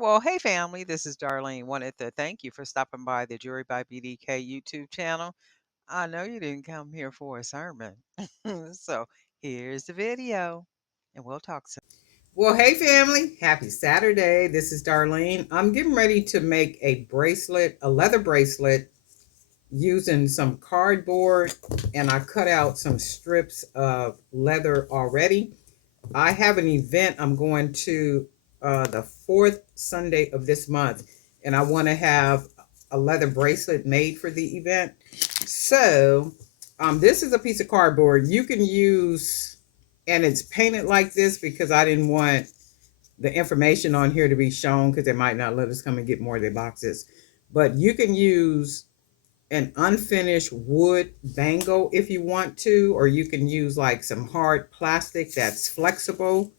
Well, hey family, this is Darlene. Wanted to thank you for stopping by the Jury by BDK YouTube channel. I know you didn't come here for a sermon. So here's the video, and we'll talk soon. Well, hey family, happy Saturday. This is Darlene. I'm getting ready to make a bracelet, a leather bracelet using some cardboard, and I cut out some strips of leather already. I have an event I'm going to the fourth Sunday of this month, and I want to have a leather bracelet made for the event. So, this is a piece of cardboard you can use, and it's painted like this because I didn't want the information on here to be shown because they might not let us come and get more of their boxes. But you can use an unfinished wood bangle if you want to, or you can use like some hard plastic that's flexible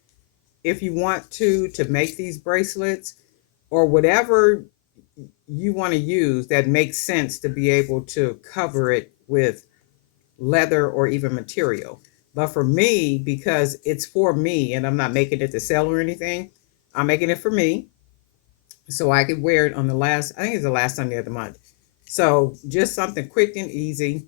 if you want to make these bracelets, or whatever you want to use that makes sense to be able to cover it with leather or even material. But for me, because it's for me and I'm not making it to sell or anything, I'm making it for me so I could wear it on the last, I think it's the last Sunday of the month. So just something quick and easy.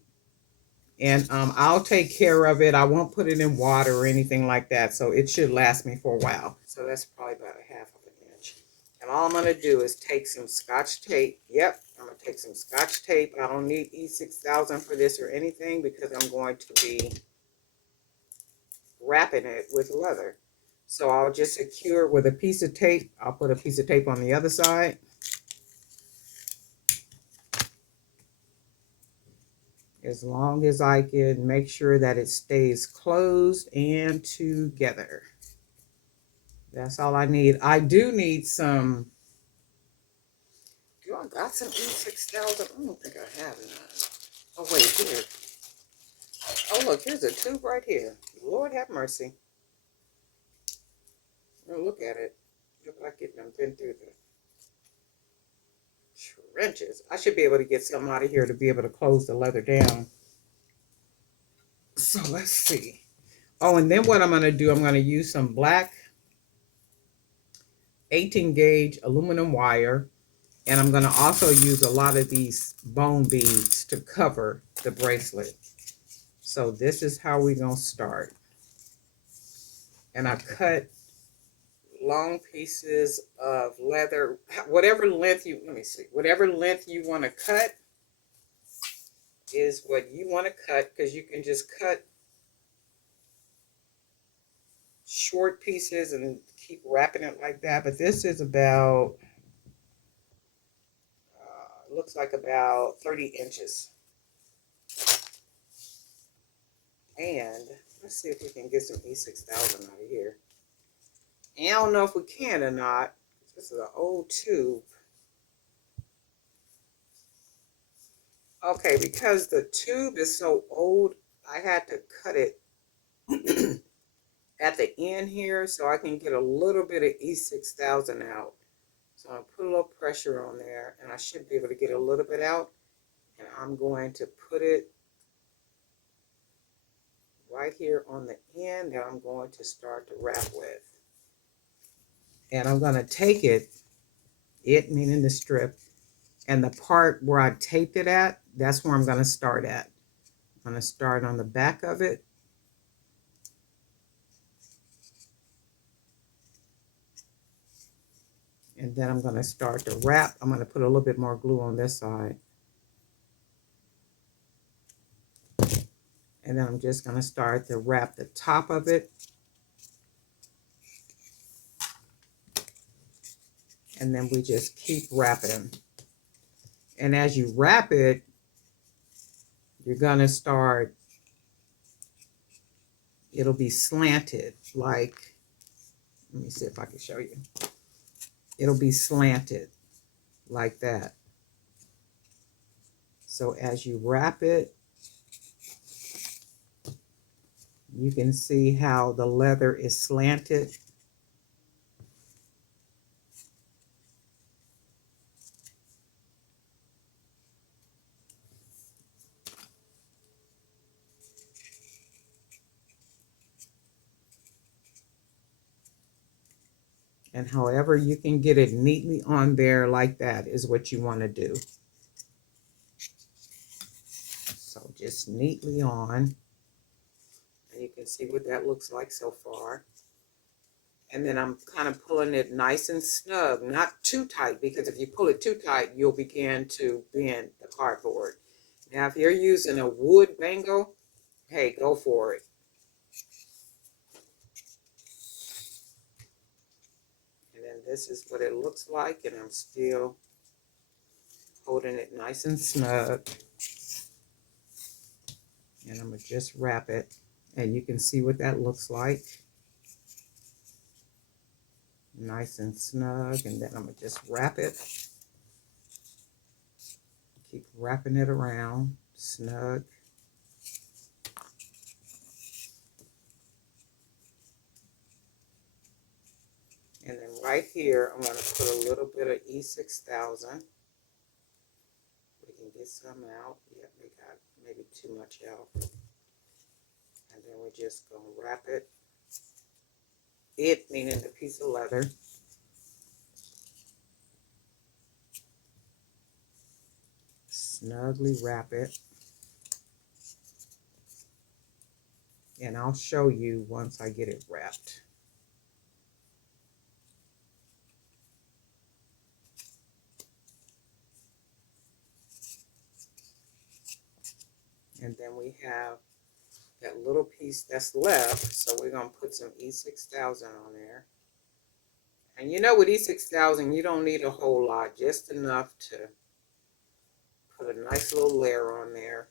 And I'll take care of it. I won't put it in water or anything like that. So it should last me for a while. So that's probably about a half of an inch. And all I'm going to do is take some Scotch tape. Yep, I'm going to take some Scotch tape. I don't need E6000 for this or anything because I'm going to be wrapping it with leather. So I'll just secure it with a piece of tape. I'll put a piece of tape on the other side. As long as I can make sure that it stays closed and together. That's all I need. I do need some. Do I got some E6000? I don't think I have none. Oh, wait, here. Oh, look, here's a tube right here. Lord have mercy. Oh, look at it. Look like it done been through the trenches. I should be able to get some out of here to be able to close the leather down. So let's see. Oh, and then what I'm going to do, I'm going to use some black 18 gauge aluminum wire. And I'm going to also use a lot of these bone beads to cover the bracelet. So this is how we're going to start. And I cut long pieces of leather, whatever length you, let me see, whatever length you want to cut is what you want to cut, because you can just cut short pieces and keep wrapping it like that. But this is about, looks like about 30 inches. And let's see if we can get some E6000 out of here. And I don't know if we can or not. This is an old tube. Okay, because the tube is so old, I had to cut it at the end here so I can get a little bit of E6000 out. So I'm put a little pressure on there, and I should be able to get a little bit out. And I'm going to put it right here on the end that I'm going to start to wrap with. And I'm going to take it meaning the strip, and the part where I taped it at, that's where I'm going to start at. I'm going to start on the back of it. And then I'm going to start to wrap. I'm going to put a little bit more glue on this side. And then I'm just going to start to wrap the top of it. And then we just keep wrapping. And as you wrap it, you're going to start, it'll be slanted like, let me see if I can show you. It'll be slanted like that. So as you wrap it, you can see how the leather is slanted. And however you can get it neatly on there like that is what you want to do. So just neatly on. And you can see what that looks like so far. And then I'm kind of pulling it nice and snug, not too tight, because if you pull it too tight, you'll begin to bend the cardboard. Now, if you're using a wood bangle, hey, go for it. And then this is what it looks like, and I'm still holding it nice and snug. And I'm going to just wrap it, and you can see what that looks like. Nice and snug, and then I'm going to just wrap it. Keep wrapping it around, snug. And then right here, I'm going to put a little bit of E6000. We can get some out. Yep, we got maybe too much out. And then we're just going to wrap it. It meaning the piece of leather. Snugly wrap it. And I'll show you once I get it wrapped. And then we have that little piece that's left. So we're going to put some E6000 on there. And you know with E6000, you don't need a whole lot, just enough to put a nice little layer on there.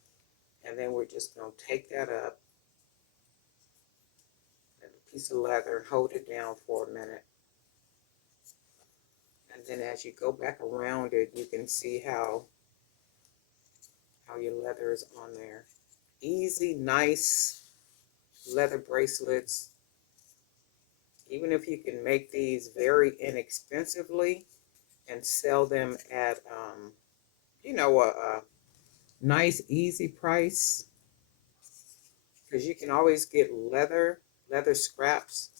And then we're just going to take that up, and a piece of leather, and hold it down for a minute. And then as you go back around it, you can see how your leather is on there. Easy, nice leather bracelets. Even if you can make these very inexpensively and sell them at, you know, a nice, easy price. Because you can always get leather scraps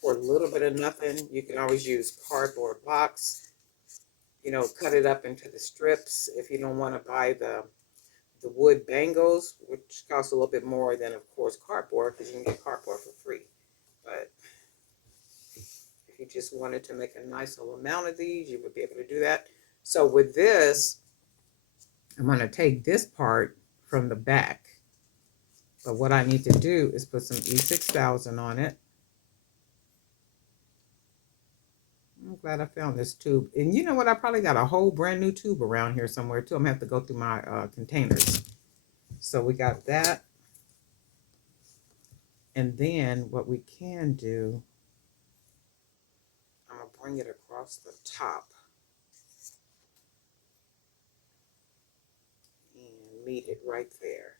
for a little bit of nothing. You can always use cardboard box, you know, cut it up into the strips if you don't want to buy the wood bangles, which cost a little bit more than, of course, cardboard, because you can get cardboard for free. But if you just wanted to make a nice little amount of these, you would be able to do that. So with this, I'm going to take this part from the back. But what I need to do is put some E6000 on it. I'm glad I found this tube. And you know what? I probably got a whole brand new tube around here somewhere too. I'm going to have to go through my containers. So we got that. And then what we can do, I'm going to bring it across the top and meet it right there.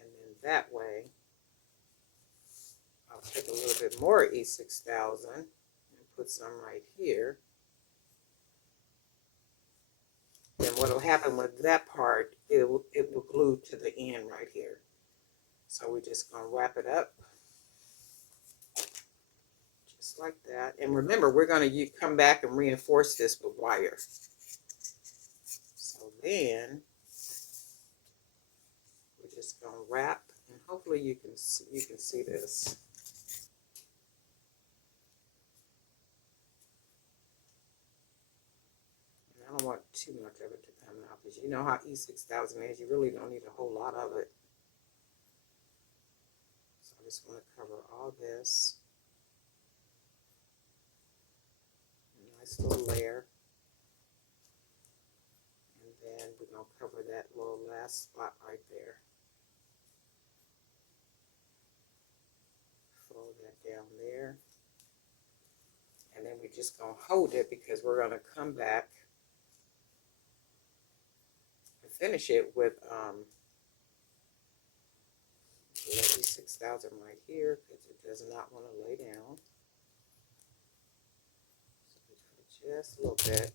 And then that way, I'll take a little bit more E6000 and put some right here. Then what will happen with that part, it will glue to the end right here. So we're just going to wrap it up. Just like that. And remember, we're going to come back and reinforce this with wire. So then, we're just going to wrap. And hopefully you can see this. I don't want too much of it to come out, because you know how E6000 is. You really don't need a whole lot of it. So I just want to cover all this. Nice little layer. And then we're going to cover that little last spot right there. Fold that down there. And then we're just going to hold it, because we're going to come back finish it with E6000 right here, because it does not want to lay down. So just a little bit.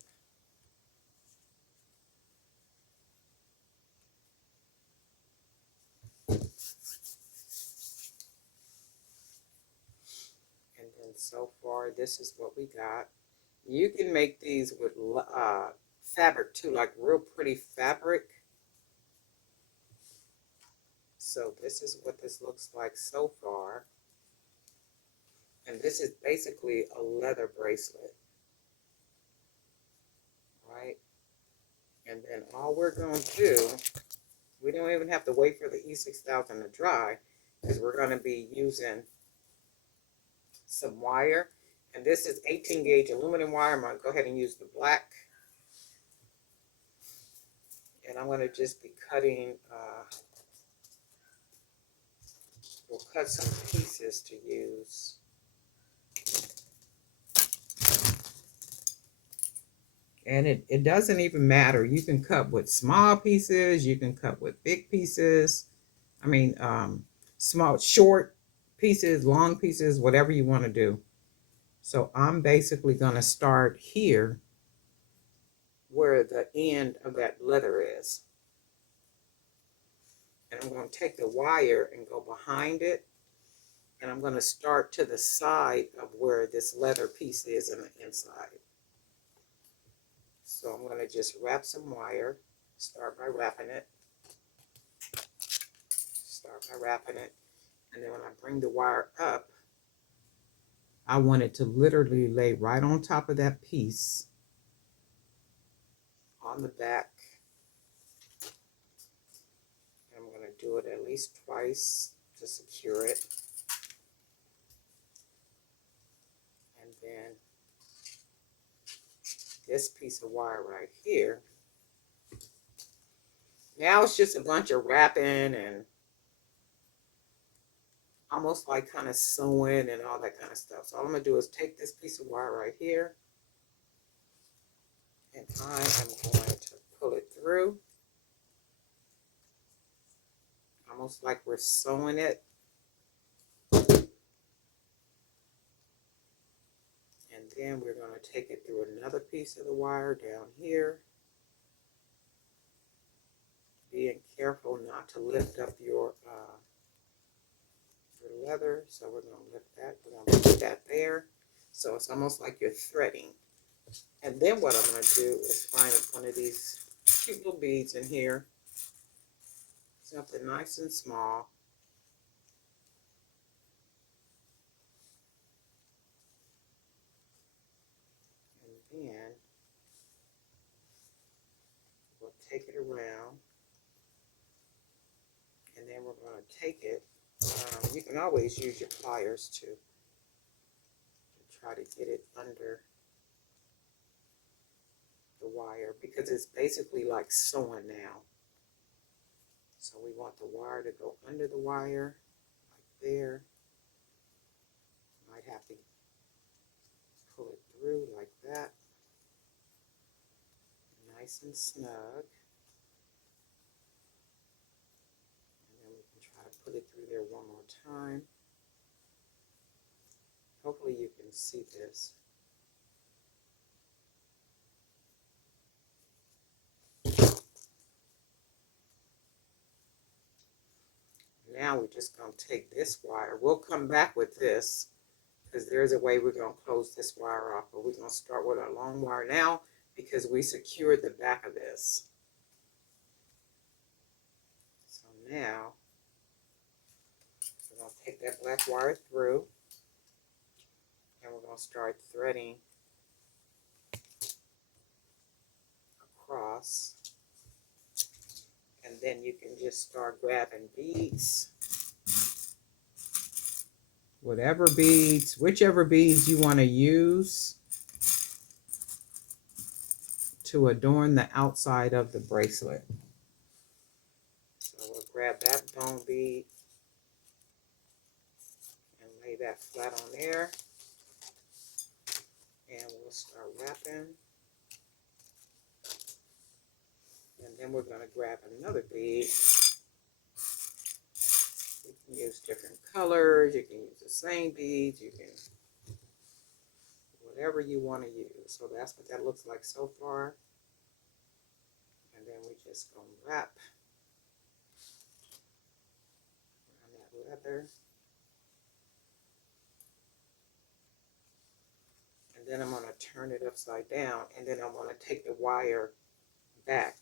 so far, this is what we got. You can make these with fabric too, like real pretty fabric. So this is what this looks like so far. And this is basically a leather bracelet, right? And then all we're going to do, we don't even have to wait for the E6000 to dry, because we're going to be using some wire. And this is 18 gauge aluminum wire. I'm going to go ahead and use the black. And I'm going to just be cutting, we'll cut some pieces to use. And it doesn't even matter. You can cut with small pieces. You can cut with big pieces. I mean, small, short pieces, long pieces, whatever you want to do. So I'm basically going to start here where the end of that leather is. And I'm going to take the wire and go behind it. And I'm going to start to the side of where this leather piece is in the inside. So I'm going to just wrap some wire. Start by wrapping it. Start by wrapping it. And then when I bring the wire up, I want it to literally lay right on top of that piece on the back. And I'm going to do it at least twice to secure it. And then this piece of wire right here. Now it's just a bunch of wrapping and almost like kind of sewing and all that kind of stuff. So all I'm going to do is take this piece of wire right here, and I am going to pull it through, almost like we're sewing it. And then we're going to take it through another piece of the wire down here. Being careful not to lift up your leather. So we're going to lift that. We're going to put that there. So it's almost like you're threading. And then what I'm going to do is find one of these cute little beads in here. Something nice and small. And then we'll take it around. And then we're going to take it. You can always use your pliers to try to get it under the wire, because it's basically like sewing now. So we want the wire to go under the wire, like there. Might have to pull it through like that. Nice and snug. And then we can try to put it through there one more time. Hopefully you can see this. Now we're just going to take this wire. We'll come back with this, because there's a way we're going to close this wire off. But we're going to start with our long wire now, because we secured the back of this. So now we're going to take that black wire through, and we're going to start threading across. And then you can just start grabbing beads. Whatever beads, whichever beads you want to use to adorn the outside of the bracelet. So we'll grab that bone bead and lay that flat on there. And we'll start wrapping. And then we're going to grab another bead. You can use different colors. You can use the same beads. You can, whatever you want to use. So that's what that looks like so far. And then we just going to wrap around that leather. And then I'm going to turn it upside down, and then I'm going to take the wire back,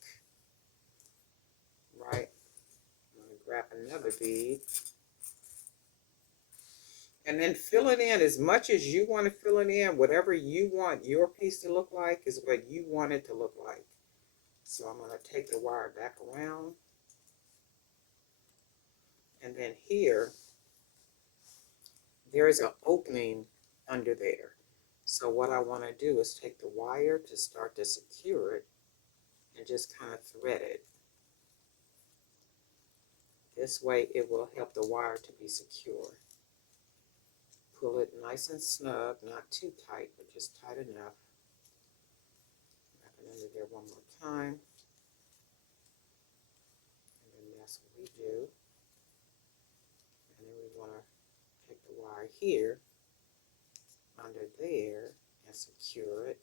right? I'm going to grab another bead. And then fill it in as much as you want to fill it in. Whatever you want your piece to look like is what you want it to look like. So I'm going to take the wire back around. And then here, there is an opening under there. So what I want to do is take the wire to start to secure it and just kind of thread it. This way it will help the wire to be secure. Pull it nice and snug, not too tight, but just tight enough. Wrap it under there one more time. And then that's what we do. And then we want to take the wire here, under there, and secure it,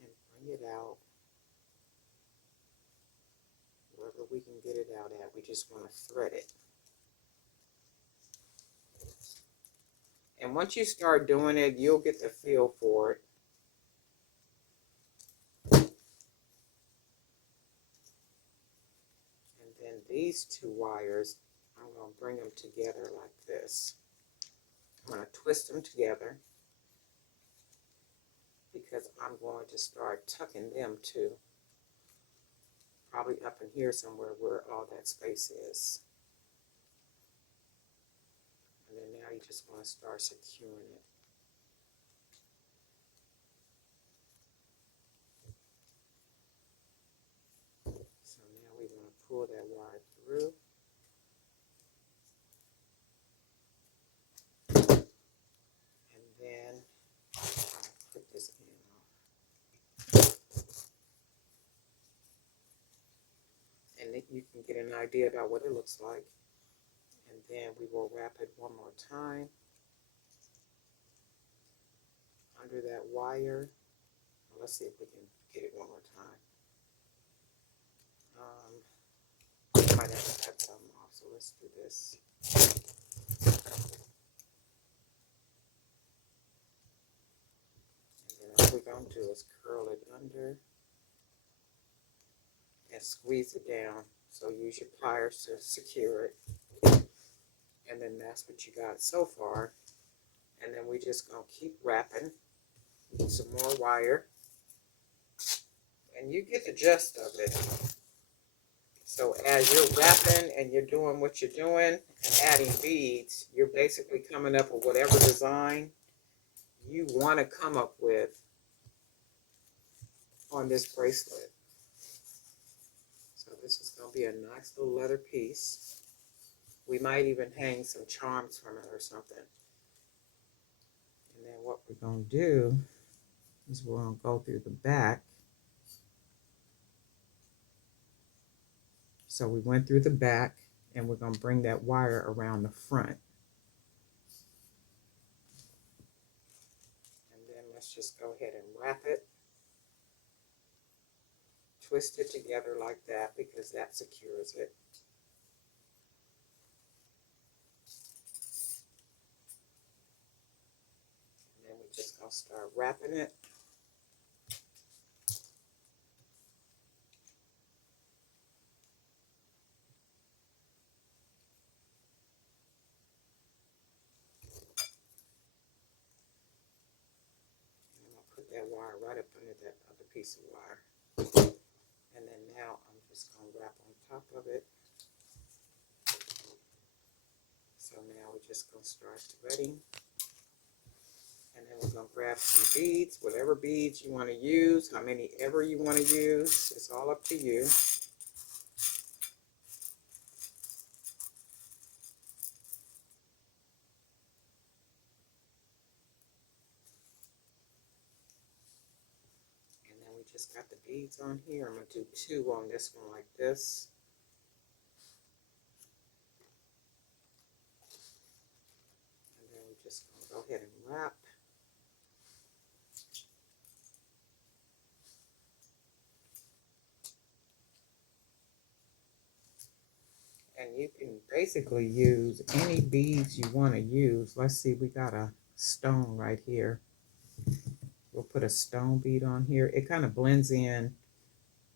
and bring it out. Wherever we can get it out at, we just want to thread it. And once you start doing it, you'll get the feel for it. And then these two wires, I'm going to bring them together like this. I'm going to twist them together because I'm going to start tucking them too. Probably up in here somewhere where all that space is. And then now you just want to start securing it. So now we want to pull that wire through. And then I'll put this end off. And then you can get an idea about what it looks like. And then we will wrap it one more time under that wire. Let's see if we can get it one more time. Might have to cut something off, so let's do this. And then all we're going to do is curl it under and squeeze it down. So use your pliers to secure it. And then that's what you got so far. And then we just going to keep wrapping with some more wire. And you get the gist of it. So as you're wrapping and you're doing what you're doing and adding beads, you're basically coming up with whatever design you want to come up with on this bracelet. So this is going to be a nice little leather piece. We might even hang some charms from it or something. And then what we're going to do is we're going to go through the back. So we went through the back, and we're going to bring that wire around the front. And then let's just go ahead and wrap it. Twist it together like that because that secures it. And then we're just going to start wrapping it. That wire right up under that other piece of wire. And then now I'm just going to wrap on top of it. So now we're just going to start threading. And then we're going to grab some beads, whatever beads you want to use, how many ever you want to use. It's all up to you. Just got the beads on here. I'm going to do two on this one like this. And then we're just going to go ahead and wrap. And you can basically use any beads you want to use. Let's see, we got a stone right here. We'll put a stone bead on here. It kind of blends in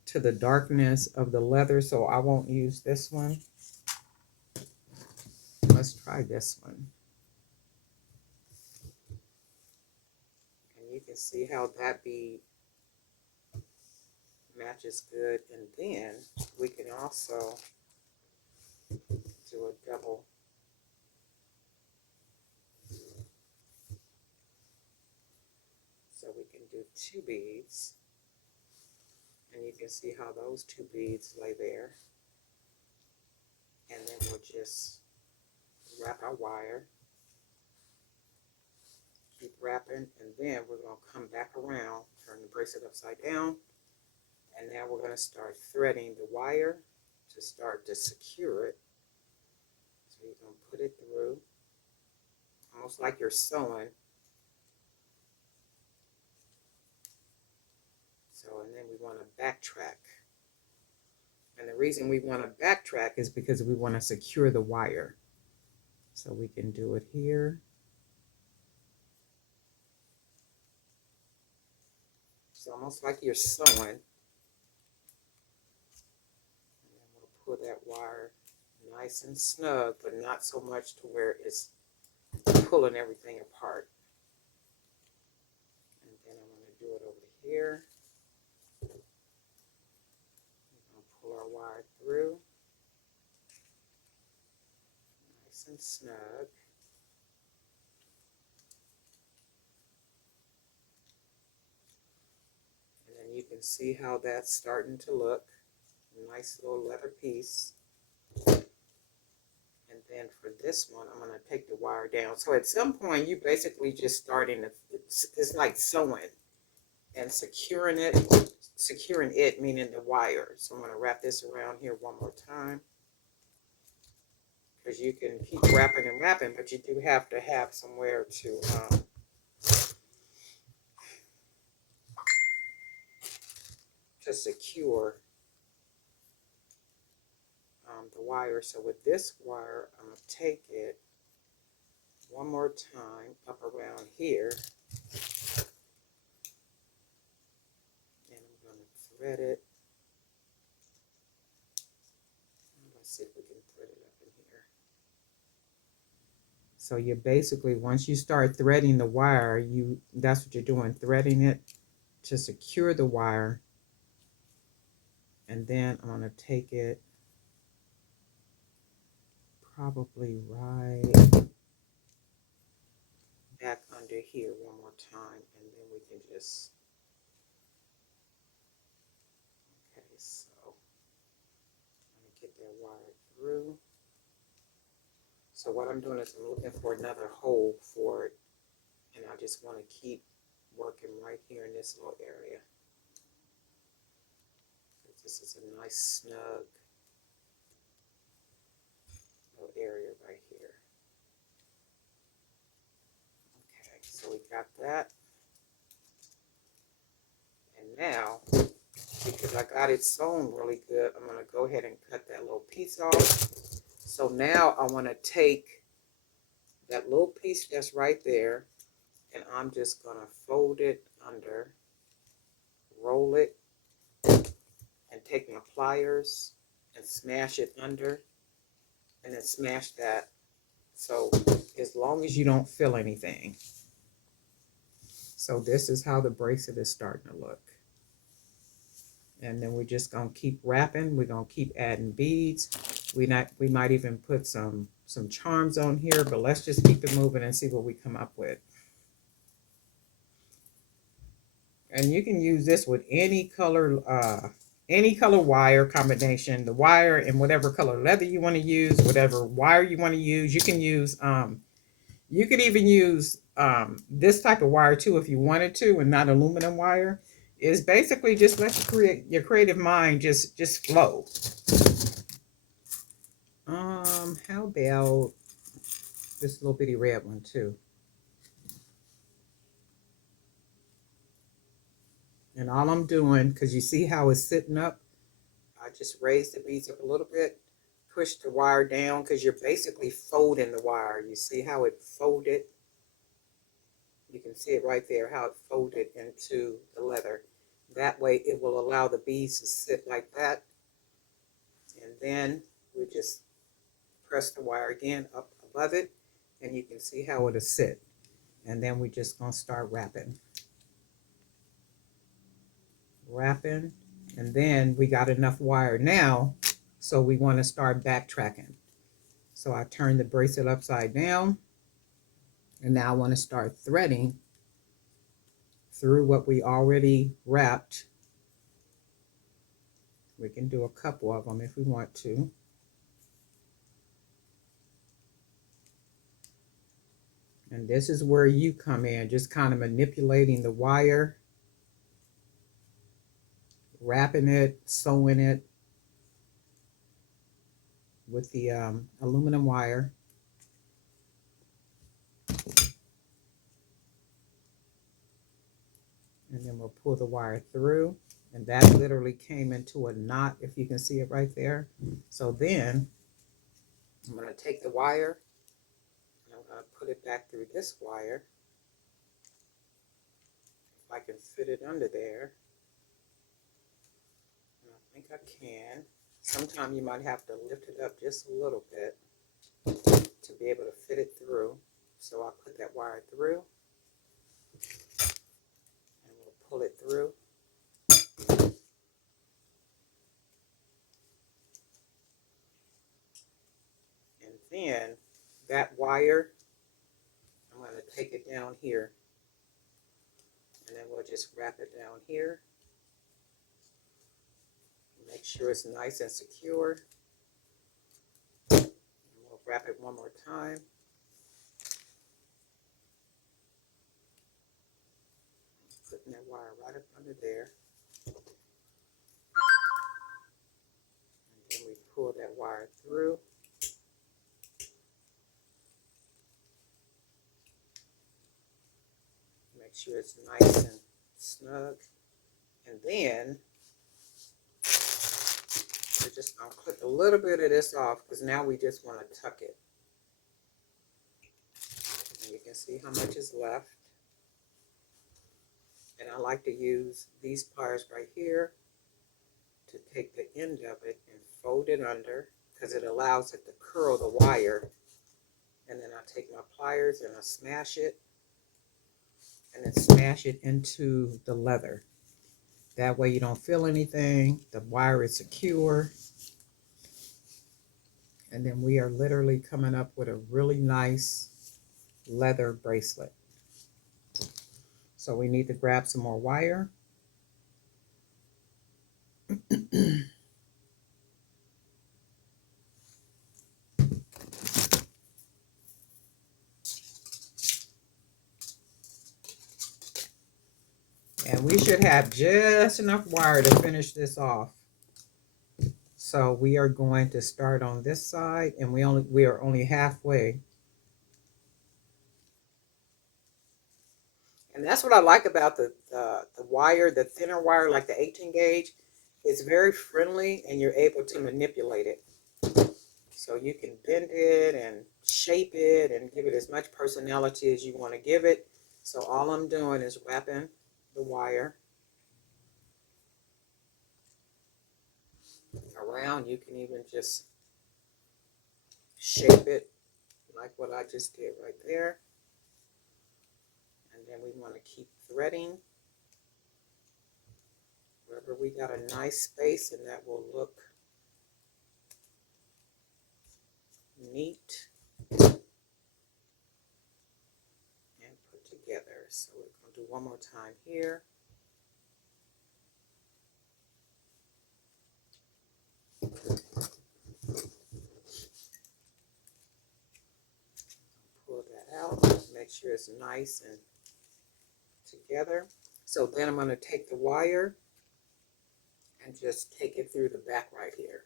to the darkness of the leather, so I won't use this one. Let's try this one. And you can see how that bead matches good. And then we can also do a double. So we can do 2 beads. And you can see how those 2 beads lay there. And then we'll just wrap our wire. Keep wrapping, and then we're going to come back around, turn the bracelet upside down, and now we're going to start threading the wire to start to secure it. So you're going to put it through, almost like you're sewing. So, and then we want to backtrack. And the reason we want to backtrack is because we want to secure the wire. So we can do it here. It's almost like you're sewing. And then we'll pull that wire nice and snug, but not so much to where it's pulling everything apart. And then I'm going to do it over here. We're going to pull our wire through. Nice and snug. And then you can see how that's starting to look. A nice little leather piece. And then for this one, I'm going to take the wire down. So at some point, you basically just starting to, it's like sewing and securing it meaning the wire. So I'm going to wrap this around here one more time. Because you can keep wrapping and wrapping, but you do have to have somewhere to secure the wire. So with this wire, I'm going to take it one more time up around here. And I'm going to thread it. Let's see if we can thread it up in here. So you basically, once you start threading the wire, that's what you're doing, threading it to secure the wire. And then I'm going to take it probably right back under here one more time, and then we can just, okay, so I'm going to get that wire through. So what I'm doing is I'm looking for another hole for it, and I just want to keep working right here in this little area. This is a nice snug little area right here. Okay, so we got that. And now, because I got it sewn really good, I'm going to go ahead and cut that little piece off. So now I want to take that little piece that's right there, and I'm just going to fold it under, roll it, and take my pliers and smash it under, and then smash that. So as long as you don't feel anything. So this is how the bracelet is starting to look. And then we're just going to keep wrapping. We're going to keep adding beads. We might even put some charms on here, but let's just keep it moving and see what we come up with. And you can use this with any color wire combination. The wire in whatever color leather you want to use, whatever wire you want to use. You can use, you could even use this type of wire too if you wanted to, and not aluminum wire. Is basically just let your creative mind just flow. How about this little bitty red one too? And all I'm doing, because you see how it's sitting up, I just raise the beads up a little bit, push the wire down, because you're basically folding the wire. You see how it folded? You can see it right there, how it folded into the leather. That way it will allow the beads to sit like that. And then we just press the wire again up above it, and you can see how it'll sit. And then we're just gonna start wrapping. And then we got enough wire now, so we want to start backtracking. So I turn the bracelet upside down, and now I want to start threading through what we already wrapped. We can do a couple of them if we want to. And this is where you come in, just kind of manipulating the wire, wrapping it, sewing it with the aluminum wire. And then we'll pull the wire through. And that literally came into a knot, if you can see it right there. So then I'm going to take the wire and I'm going to put it back through this wire. If I can fit it under there. And I think I can. Sometimes you might have to lift it up just a little bit to be able to fit it through. So I'll put that wire through and we'll pull it through. And then that wire, I'm going to take it down here. And then we'll just wrap it down here. Make sure it's nice and secure. And we'll wrap it one more time. Putting that wire right up under there. And then we pull that wire through. Make sure it's nice and snug. And then we're just going to clip a little bit of this off because now we just want to tuck it. And you can see how much is left. And I like to use these pliers right here to take the end of it and fold it under because it allows it to curl the wire. And then I take my pliers and I smash it and then smash it into the leather. That way you don't feel anything. The wire is secure. And then we are literally coming up with a really nice leather bracelet. So we need to grab some more wire. And we should have just enough wire to finish this off. So we are going to start on this side, and we are only halfway. And that's what I like about the wire, the thinner wire, like the 18 gauge. It's very friendly, and you're able to manipulate it. So you can bend it and shape it and give it as much personality as you want to give it. So all I'm doing is wrapping the wire around. You can even just shape it like what I just did right there. And then we want to keep threading wherever we got a nice space, and that will look neat and put together. So we're going to do one more time here. Pull that out, make sure it's nice and together. So then I'm going to take the wire and just take it through the back right here.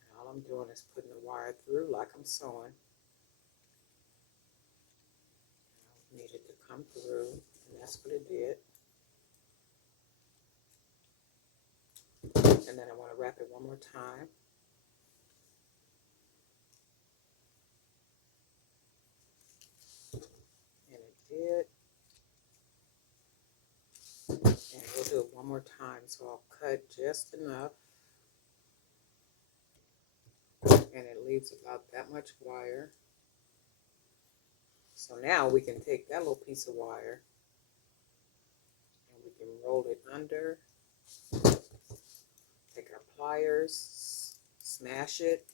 And all I'm doing is putting the wire through like I'm sewing. I need it to come through, and that's what it did. And then I want to wrap it one more time. one more time. So I'll cut just enough, and it leaves about that much wire. So now we can take that little piece of wire and we can roll it under, take our pliers, smash it,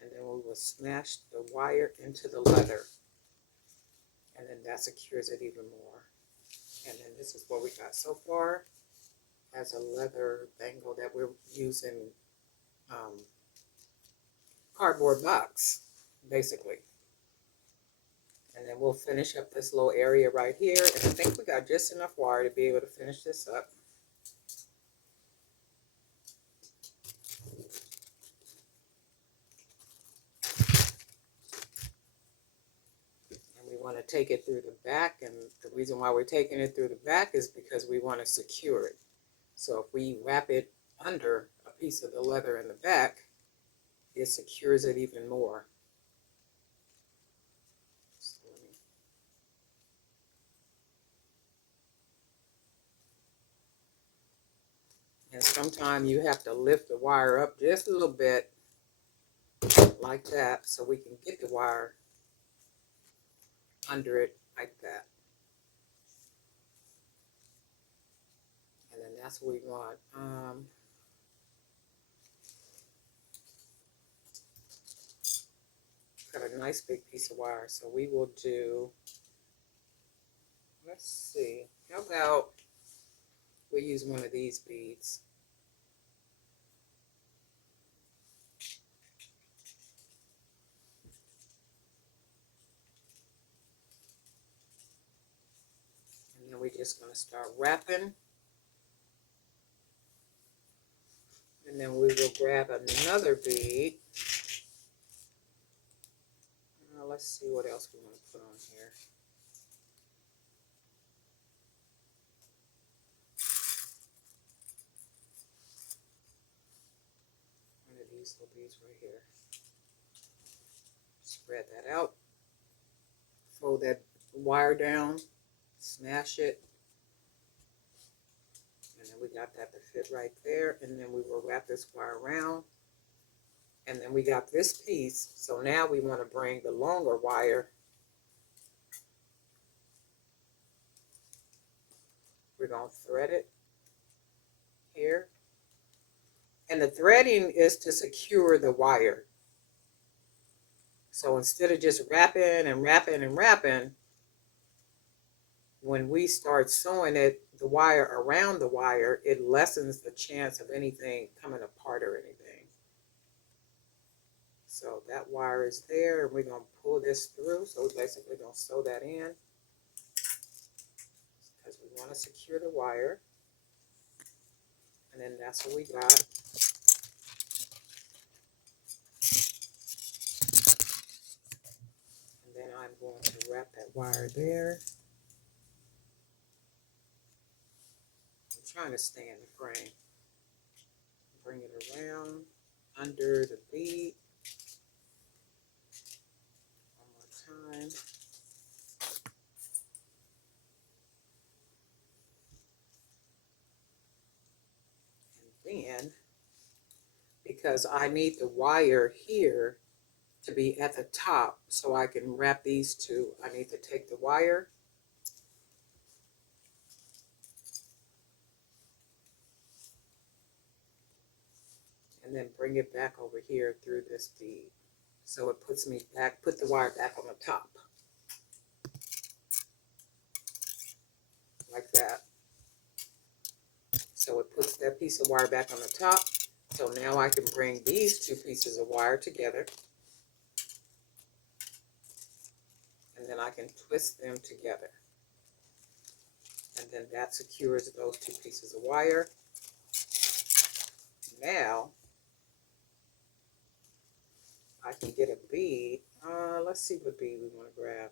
and then we will smash the wire into the leather, and then that secures it even more. And then this is what we got so far as a leather bangle that we're using cardboard box, basically. And then we'll finish up this little area right here. And I think we got just enough wire to be able to finish this up. And we want to take it through the back. And the reason why we're taking it through the back is because we want to secure it. So if we wrap it under a piece of the leather in the back, it secures it even more. And sometimes you have to lift the wire up just a little bit like that so we can get the wire under it like that. And then that's what we want. Got a nice big piece of wire, so we will do, let's see, how about we use one of these beads. And then we're just going to start wrapping. And then we will grab another bead. Let's see what else we want to put on here. One of these little beads right here. Spread that out. Fold that wire down. Smash it. And then we got that to fit right there. And then we will wrap this wire around. And then we got this piece. So now we want to bring the longer wire. We're going to thread it here. And the threading is to secure the wire. So instead of just wrapping and wrapping and wrapping, when we start sewing it, the wire around the wire, it lessens the chance of anything coming apart or anything. So that wire is there, and we're going to pull this through. So we're basically going to sew that in because we want to secure the wire. And then that's what we got. And then I'm going to wrap that wire there. I'm trying to stay in the frame. Bring it around under the bead. One more time. And then, because I need the wire here to be at the top so I can wrap these two, I need to take the wire and then bring it back over here through this bead. So it puts me back, put the wire back on the top. Like that. So it puts that piece of wire back on the top. So now I can bring these two pieces of wire together. And then I can twist them together. And then that secures those two pieces of wire. Now, I can get a bead. Let's see what bead we want to grab.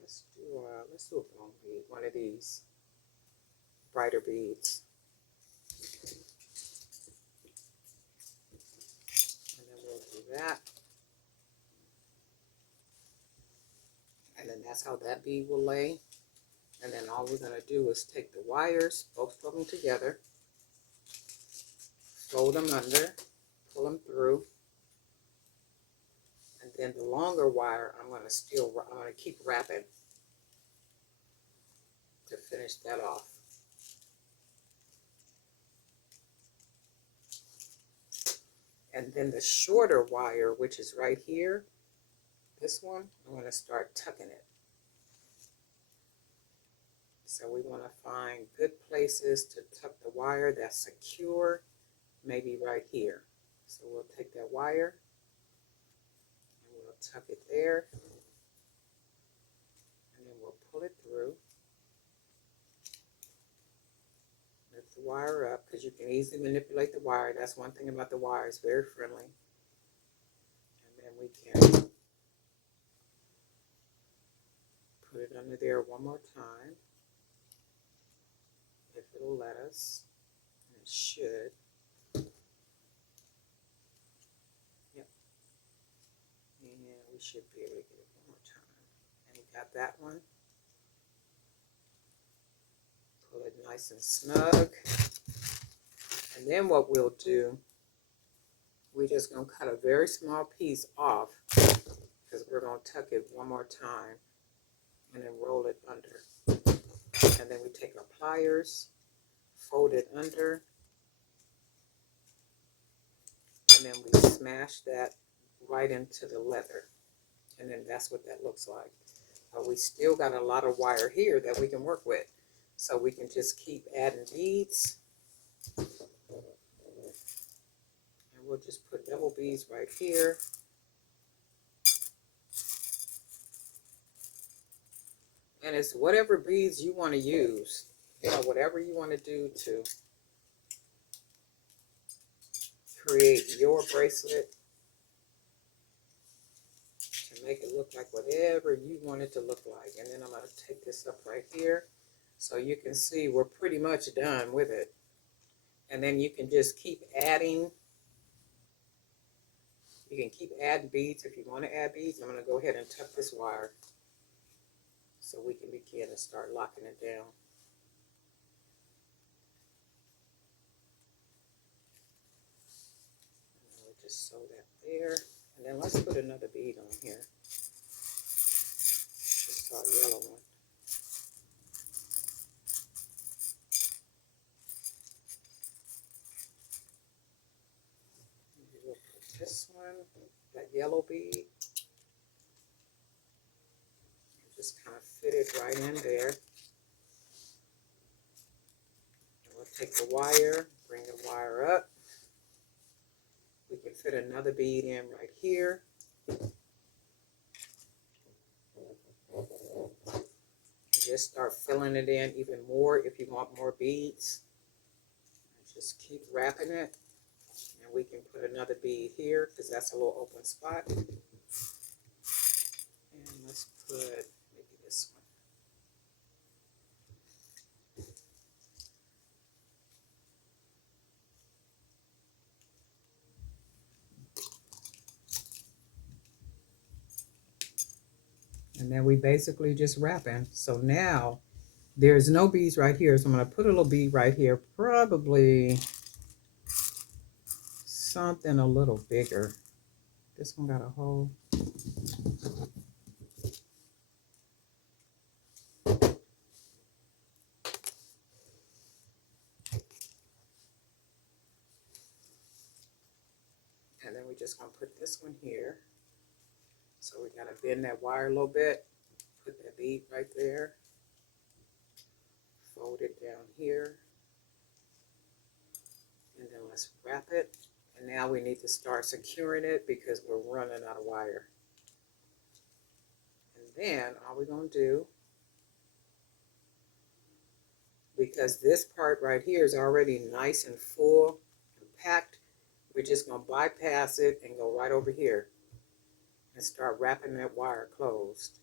Let's do a bone bead, one of these brighter beads. And then we'll do that. And then that's how that bead will lay. And then all we're going to do is take the wires, both of them together, fold them under, pull them through, and then the longer wire I'm going to keep wrapping to finish that off. And then the shorter wire, which is right here, this one, I'm going to start tucking it. So we want to find good places to tuck the wire that's secure, maybe right here. So we'll take that wire and we'll tuck it there, and then we'll pull it through. Lift the wire up, because you can easily manipulate the wire. That's one thing about the wire, it's very friendly. And then we can put it under there one more time, if it'll let us. It should. Yep. And we should be able to get it one more time. And we got that one. Pull it nice and snug. And then what we'll do, we're just going to cut a very small piece off, because we're going to tuck it one more time and then roll it under. And then we take our pliers, fold it under, and then we smash that right into the leather. And then that's what that looks like. We still got a lot of wire here that we can work with. So we can just keep adding beads. And we'll just put double beads right here. And it's whatever beads you want to use. You know, whatever you want to do to create your bracelet, to make it look like whatever you want it to look like. And then I'm going to take this up right here, so you can see we're pretty much done with it. And then you can just keep adding. You can keep adding beads if you want to add beads. I'm going to go ahead and tuck this wire so we can begin to start locking it down. And we'll just sew that there. And then let's put another bead on here. Just our yellow one. We'll put this one, that yellow bead. Just kind of fit it right in there. And we'll take the wire, bring the wire up. We can fit another bead in right here. Just start filling it in even more if you want more beads. Just keep wrapping it. And we can put another bead here because that's a little open spot. And let's put maybe this one. And then we basically just wrapping. So now there's no beads right here. So I'm going to put a little bead right here. Probably something a little bigger. This one got a hole. And then we're just going to put this one here. So we got to bend that wire a little bit. Put that bead right there. Fold it down here. And then let's wrap it. And now we need to start securing it because we're running out of wire. And then all we're going to do, because this part right here is already nice and full and packed, we're just going to bypass it and go right over here and start wrapping that wire closed.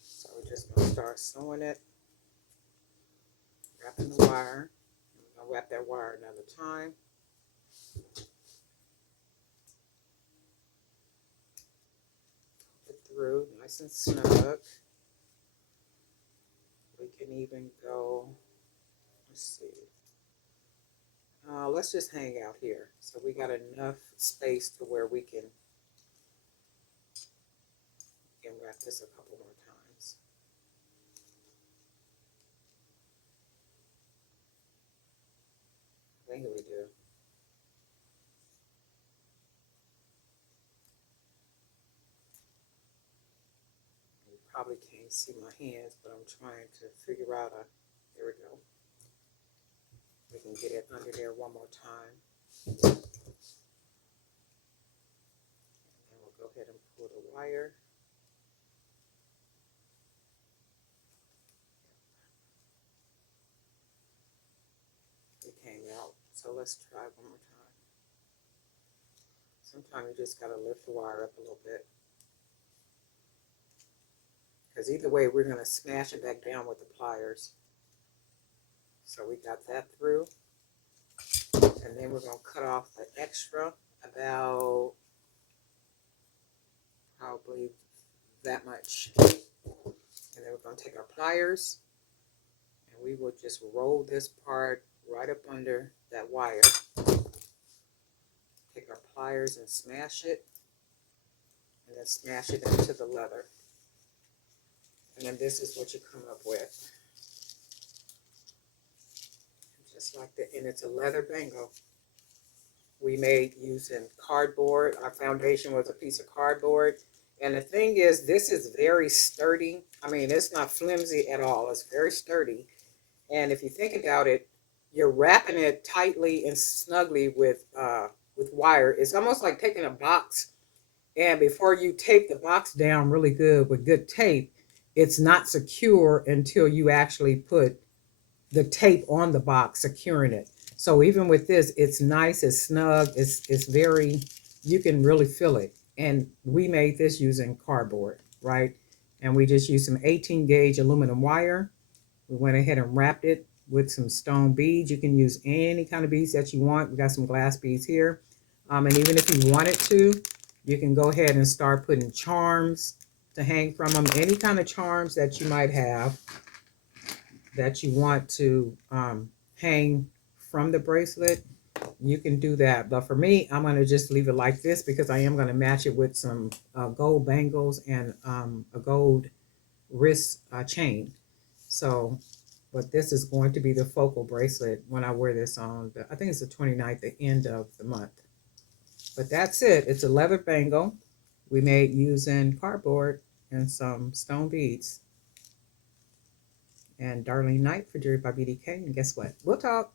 So we're just going to start sewing it, wrapping the wire. I'm going to wrap that wire another time. Pull it through nice and snug. can even go, let's see, let's just hang out here. So we got enough space to where we can wrap this a couple more times. I think we do. You probably can't see my hands, but I'm trying to figure out there we go. We can get it under there one more time. And we'll go ahead and pull the wire. It came out. So let's try one more time. Sometimes you just gotta lift the wire up a little bit. Because either way, we're gonna smash it back down with the pliers. So we got that through. And then we're gonna cut off the extra, about probably that much. And then we're gonna take our pliers and we will just roll this part right up under that wire. Take our pliers and smash it, and then smash it into the leather. And then this is what you come up with. Just like that, and it's a leather bangle. We made using cardboard. Our foundation was a piece of cardboard. And the thing is, this is very sturdy. I mean, it's not flimsy at all. It's very sturdy. And if you think about it, you're wrapping it tightly and snugly with wire. It's almost like taking a box, and before you tape the box down really good with good tape, it's not secure until you actually put the tape on the box securing it. So even with this, it's nice, it's snug, it's very, you can really feel it. And we made this using cardboard, right? And we just used some 18 gauge aluminum wire. We went ahead and wrapped it with some stone beads. You can use any kind of beads that you want. We got some glass beads here. And even if you wanted to, you can go ahead and start putting charms to hang from them. Any kind of charms that you might have that you want to hang from the bracelet, you can do that. But for me, I'm going to just leave it like this because I am going to match it with some gold bangles and a gold wrist chain. So, but this is going to be the focal bracelet when I wear this on, I think it's the 29th, the end of the month. But that's it. It's a leather bangle we made using cardboard and some stone beads. And Darlene Knight for Jewelry by BDK. And guess what? We'll talk.